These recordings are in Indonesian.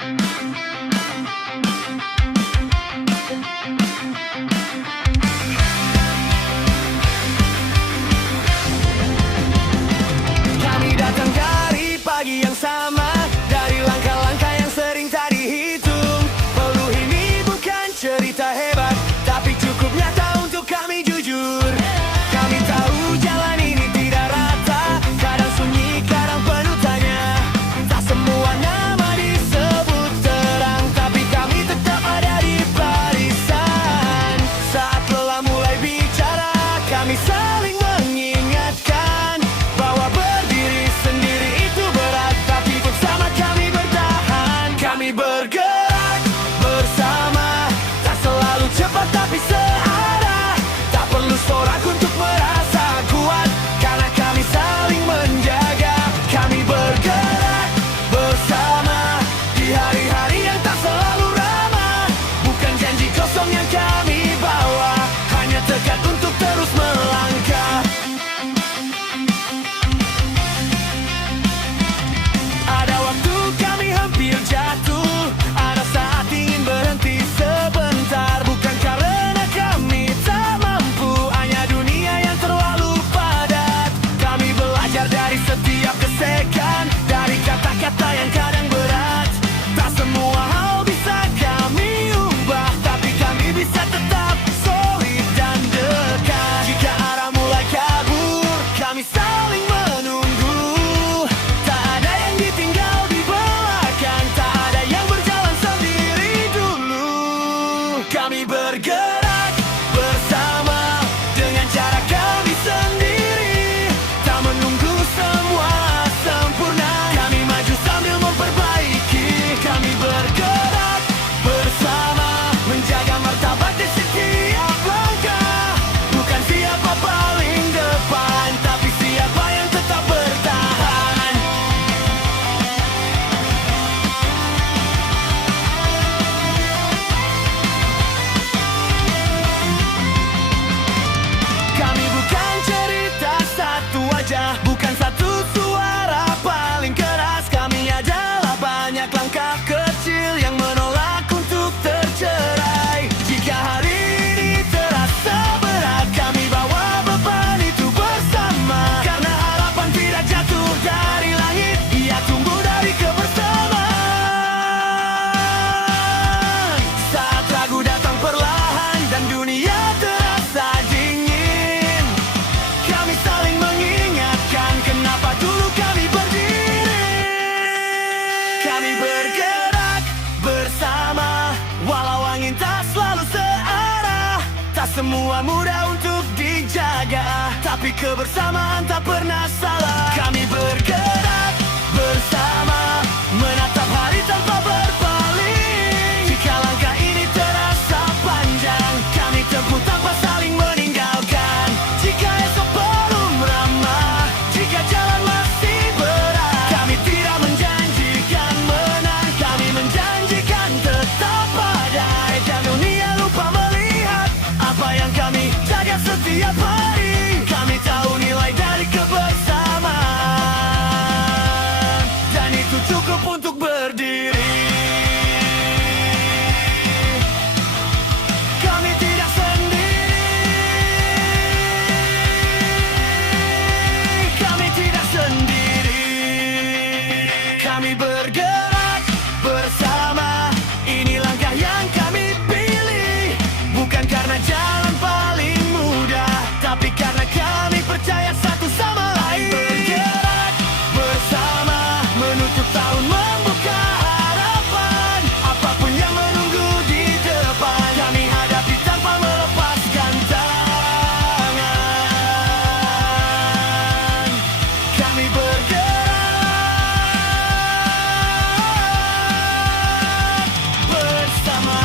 Kami datang dari pagi yang sama, dari langkah-langkah yang sering tak dihitung. Peluh ini bukan cerita hebat, tapi cukup nyata untuk kami jujur. Kami tahu jalan ini tidak rata, kadang sunyi, kadang penuh tanya. Tak semua nama disebut terang, tapi kami tetap ada di barisan. Saat lelah mulai bicara, kami saling mengingatkan bahwa berdiri sendiri itu berat, tapi bersama kami bertahan. Kami bergerak bersama, tak selalu cepat tapi searah. Tak perlu sorak untuk merasa kuat, karena kami saling menjaga. Kami bergerak bersama di hari-hari yang tak selalu ramah. Bukan janji kosong yang kami bawa, hanya tekad untuk terus melangkah. Ada waktu kami hampir jatuh, ada saat ingin berhenti sebentar. Bukan karena kami tak mampu, hanya dunia yang terlalu padat. Kami belajar dari setiap gesekan, dari kata-kata yang kadang berat. Tak semua hal bisa kami ubah, tapi kami bisa tetap solid dan dekat. Jika arah mulai kabur, kami saling menunggu. Tak ada yang ditinggal di belakang, tak ada yang berjalan sendiri dulu. Kami bergerak bersama dengan cara kami sendiri, tak menunggu semua sempurna. Kami maju sambil memperbaiki. Kami bergerak bersama, menjaga martabat di setiap langkah. Bukan siapa paling depan, tapi siapa yang tetap bertahan. Kami bukan cerita satu wajah, bukan satu suara paling keras. Kami adalah banyak langkah kecil yang menolak untuk tercerai. Jika hari ini terasa berat, kami bawa beban itu bersama. Karena harapan tidak jatuh dari langit, ia tumbuh dari kebersamaan. Saat ragu datang perlahan dan dunia terasa dingin, kami saling mengingatkan kenapa dulu kami berdiri. Kami bergerak bersama, walau angin tak selalu searah. Tak semua mudah untuk dijaga, tapi kebersamaan tak pernah salah. Kami bergerak bersama, menatap hari tanpa berpaling. Jika langkah ini terasa panjang, kami tempuh tanpa saling meninggalkan. Jika esok belum ramah, jika jalan masih berat, kami tidak menjanjikan menang, kami menjanjikan tetap ada. Dan dunia lupa melihat apa yang kami jaga setiap hari. Kami tahu nilai dari kebersamaan, dan itu cukup untuk berdiri. Kami tidak sendiri, kami tidak sendiri. Kami bergerak bersama, ini langkah yang kami pilih. Bukan karena jalan paling mudah, tapi karena kami percaya satu sama lain. Bergerak bersama, menutup tahun, membuka harapan. Apapun yang menunggu di depan, kami hadapi tanpa melepaskan tangan. Kami bergerak bersama.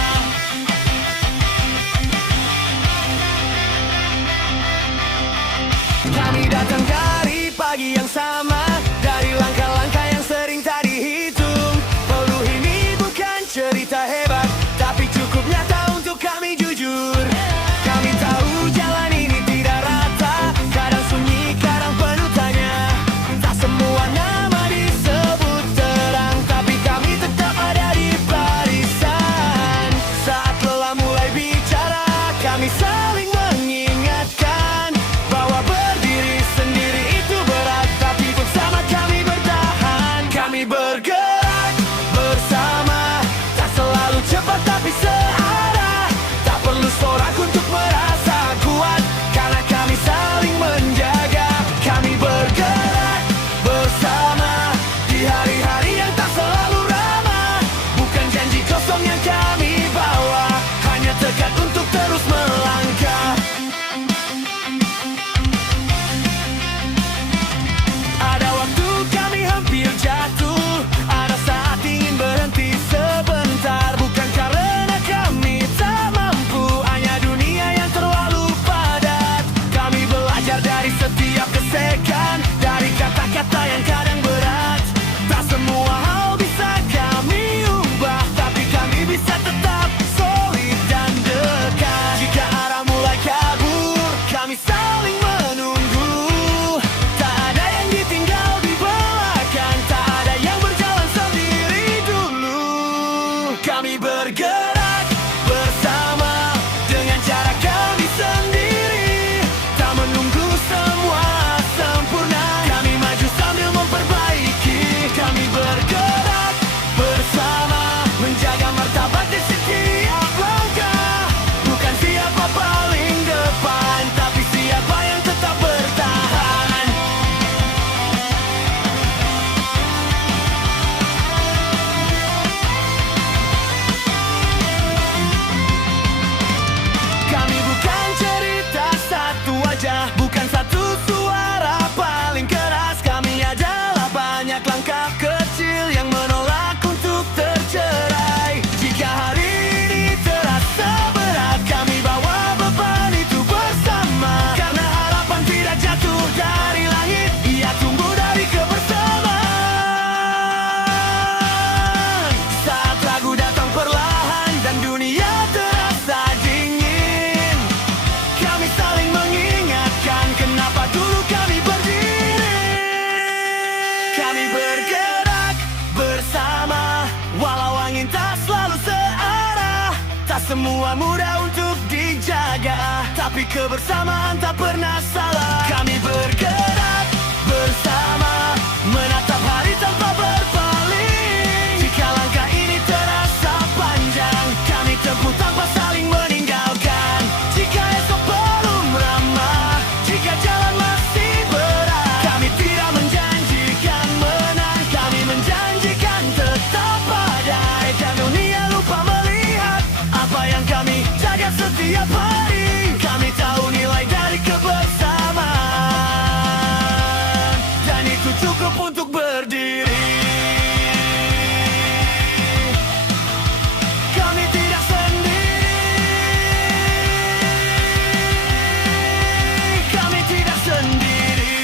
Kami datang dari pagi yang sama, dari langkah-langkah yang sering tak dihitung. Peluh ini bukan cerita hebat, tapi cukup nyata untuk kami jujur. Kami tahu jalan ini tidak rata, kadang sunyi, kadang penuh tanya. Tak semua nama disebut terang, tapi kami tetap ada di semua mudah untuk dijaga, tapi kebersamaan tak pernah salah. Kami bergerak bersama, menatap hari tanpa berpaling. Jika langkah ini terasa panjang, kami tempuh tanpa saling meninggalkan. Jika esok belum ramah, jika jalan masih berat, kami tidak menjanjikan menang, kami menjanjikan tetap ada. Dan dunia lupa melihat apa yang kami jaga setiap hari. Kami tahu nilai dari kebersamaan, dan itu cukup untuk berdiri. Kami tidak sendiri, kami tidak sendiri.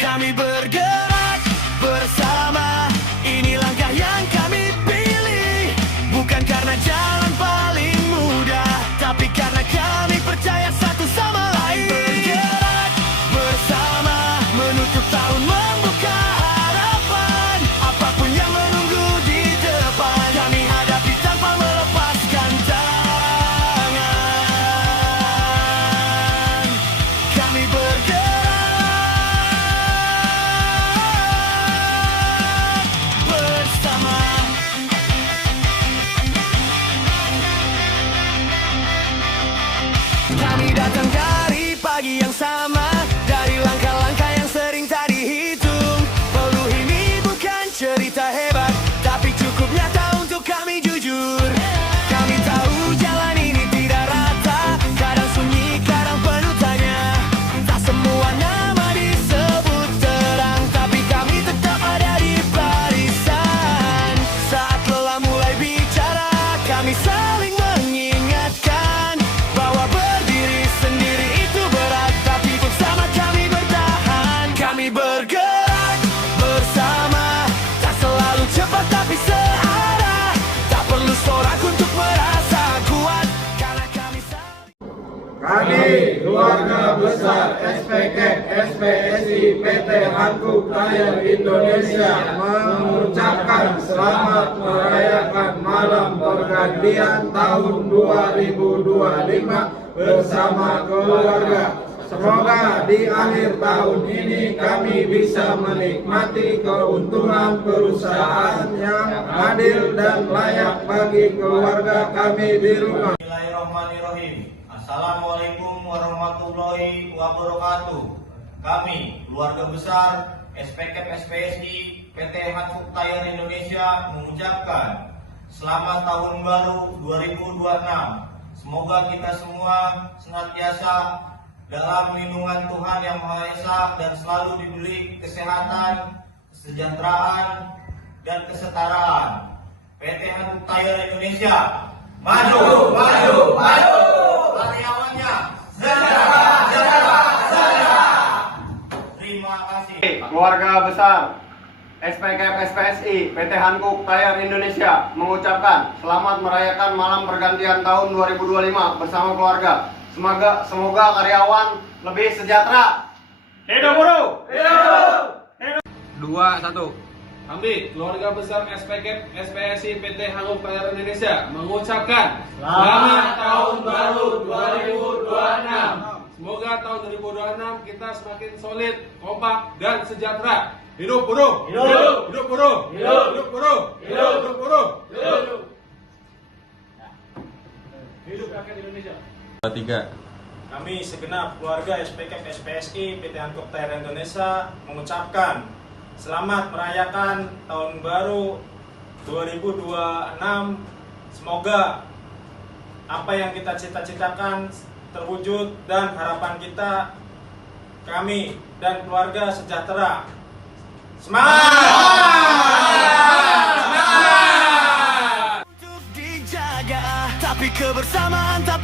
Kami bergerak bersama, ini langkah yang kami pilih. Bukan karena jalan paling mudah, tapi karena kami percaya satu sama lain. Bergerak bersama, menutup tahun membuka harapan. Apapun yang menunggu di depan, kami hadapi tanpa melepaskan tangan. Kami bergerak bersama. Kami datang dari pagi yang sama, dari langkah-langkah yang sering tak dihitung. Peluh ini bukan cerita hebat, tapi cukup nyata untuk kami jujur. Kami tahu jalan ini tidak rata, kadang sunyi, kadang penuh tanya. Tak semua nama disebut terang, tapi kami tetap ada di barisan. Saat lelah mulai bicara, kami saling mengingatkan bahwa berdiri sendiri itu berat, tapi bersama kami bertahan. Kami bergerak bersama, tak selalu cepat tapi searah. Tak perlu sorak untuk merasa kuat, karena kami saling. Kami, keluarga besar SPK SPSI PT Hankook Tire Indonesia, mengucapkan selamat merayakan malam pergantian tahun 2025 bersama keluarga. Semoga di akhir tahun ini kami bisa menikmati keuntungan perusahaan yang adil dan layak bagi keluarga kami di rumah. Bismillahirrahmanirrahim. Assalamualaikum warahmatullahi wabarakatuh. Kami, keluarga besar SPK SPSI PT Hankook Tire Indonesia mengucapkan selamat tahun baru 2026. Semoga kita semua senantiasa dalam lindungan Tuhan Yang Maha Esa dan selalu diberi kesehatan, kesejahteraan, dan kesetaraan. PT Hankook Tire Indonesia maju, maju, maju. Karyawannya sejahtera. Terima kasih. Keluarga besar SPK SPSI PT Hankook Tire Indonesia mengucapkan selamat merayakan malam pergantian tahun 2025 bersama keluarga. Semoga karyawan lebih sejahtera. Hidup buruh! Hidup! 2, 1. Kami, keluarga besar SPK SPSI PT Hankook Tire Indonesia mengucapkan selamat tahun baru 2026. Semoga tahun 2026 kita semakin solid, kompak, dan sejahtera. Hidup buruh! Hidup! Hidup buruh! Hidup! Hidup buruh! Hidup! Hidup buruh! Hidup! Hidup rakyat Indonesia. 3. Kami segenap keluarga SPK SPSI PT Hankook Tire Indonesia mengucapkan selamat merayakan tahun baru 2026. Semoga apa yang kita cita-citakan terwujud dan harapan kita, kami dan keluarga sejahtera. Semangat! Untuk dijaga, tapi kebersamaan tak